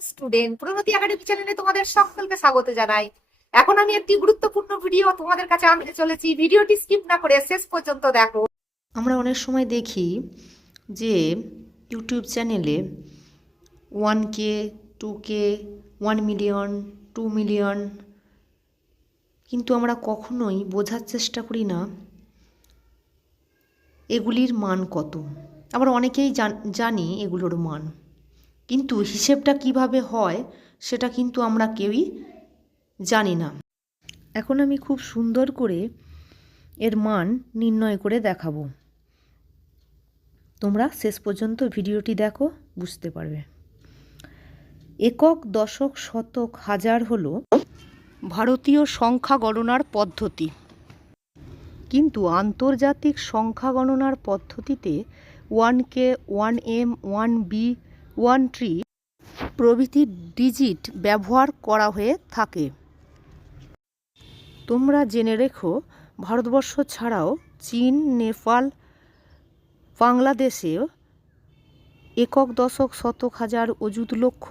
Student প্রগতি academy চ্যানেলে তোমাদের সকলকে স্বাগত জানাই। এখন আমি একটি গুরুত্বপূর্ণ ভিডিও তোমাদের কাছে আনতে চলেছি। ভিডিওটি স্কিপ না করে শেষ পর্যন্ত দেখো। আমরা অনেক সময় দেখি যে ইউটিউব চ্যানেলে one K two K one million two million কিন্তু আমরা কখনোই বোঝার চেষ্টা করি না এগুলির মান কত। আবার অনেকেই জান- জানি এগুলোর মান। কিন্তু হিসেবটা কীভাবে হয় সেটা কিন্তু আমরা কেউই জানি না। এখন আমি খুব সুন্দর করে এর মান নির্ণয় করে দেখাবো। তোমরা শেষ পর্যন্ত ভিডিওটি দেখো, বুঝতে পারবে। একক দশক শতক হাজার হলো ভারতীয় সংখ্যা গণনার পদ্ধতি। কিন্তু আন্তর্জাতিক সংখ্যা গণনার পদ্ধতিতে one K, one M, one B one T প্রভৃতি ডিজিট ব্যবহার করা হয়ে থাকে। তোমরা জেনে রেখো, ভারতবর্ষ ছাড়াও চীন, নেপাল, বাংলাদেশেও একক দশক শতক হাজার অযুত লক্ষ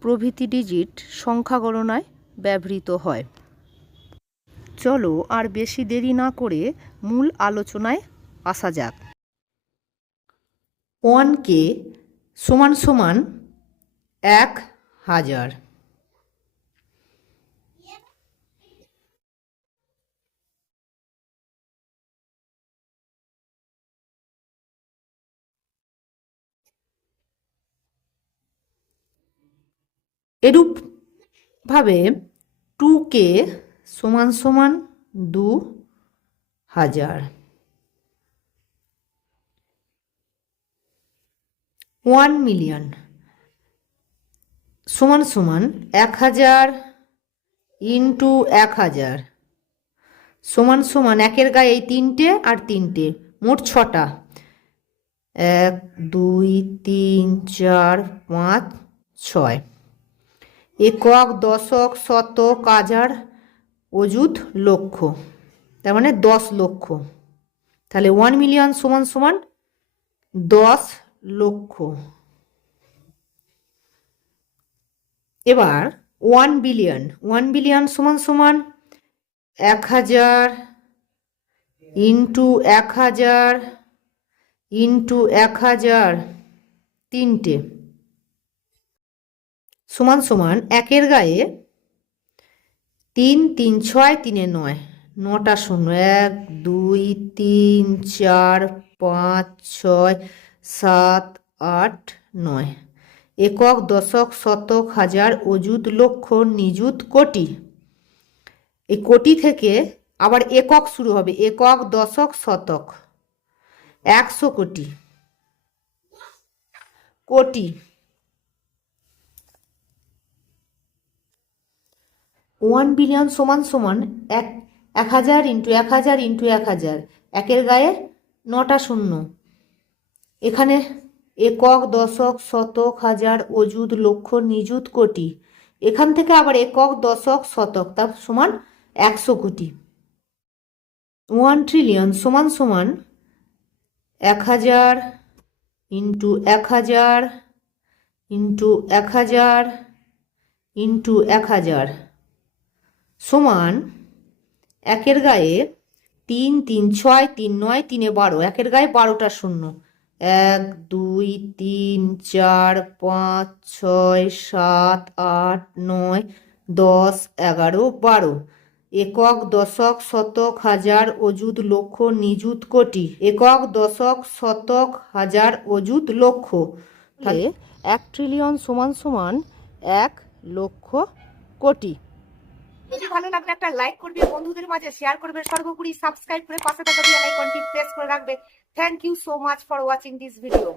প্রভৃতি ডিজিট সংখ্যা গণনায় ব্যবহৃত হয়। চলো আর বেশি দেরি না করে মূল আলোচনায় আসা যাক। ওয়ানকে সমান সমান এক হাজার। এরূপভাবে টু কে সমান সমান দু হাজার। One million. সমান সমান এক হাজার ইন্টু এক হাজার। সমান সমান একের গায়ে এই তিনটে আর তিনটে, মোট ছটা। এক, দুই, তিন, চার, পাঁচ, ছয়। একক, দশক, শতক হাজার অযুত, লক্ষ। তার মানে দশ লক্ষ। তাহলে ওয়ান মিলিয়ন সমান সমান দশ লক্ষ এবার ওয়ান বিলিয়ন ওয়ান বিলিয়ন সমান সমান এক হাজার ইন্টু এক হাজার ইন্টু এক হাজার তিনটে। সমান সমান একের গায়ে তিন তিন, ছয়, তিনে নয়। নটা শূন্য। এক, দুই, তিন, চার, পাঁচ, ছয় সাত, আট, নয়। একক, দশক, শতক, হাজার, অযুত, লক্ষ, নিযুত, কোটি। এই কোটি থেকে আবার একক শুরু হবে। একক, দশক, শতক। একশো কোটি। কোটি। ওয়ান বিলিয়ন সমান সমান এক এক হাজার ইন্টু এক হাজার ইন্টু এক হাজার। একের গায়ে নটা শূন্য। এখানে একক, দশক, শতক, হাজার, অযুত, লক্ষ, নিযুত, কোটি। এখান থেকে আবার একক, দশক, শতক, তার সমান একশো কোটি। ওয়ান ট্রিলিয়ন সমান সমান এক হাজার ইন্টু এক হাজার ইন্টু এক হাজার ইন্টু এক হাজার সমান একের গায়ে তিন তিন, ছয়, তিন, নয়, তিনে বারো। একের গায়ে বারোটা শূন্য। এক, দুই, তিন, চার, পাঁচ, ছয়, সাত, আট, নয়, দশ, এগারো, বারো। একক দশক শতক হাজার অযুত লক্ষ নিযুত কোটি। একক দশক শতক হাজার অযুত লক্ষ। এক ট্রিলিয়ন সমান সমান এক লক্ষ কোটি। যদি ভালো লাগলে একটা লাইক করবে, বন্ধুদের মাঝে শেয়ার করবে, সর্বোপরি সাবস্ক্রাইব করে পাশে থাকা বেল আইকনটি প্রেস করে রাখবে। Thank you so much for watching this video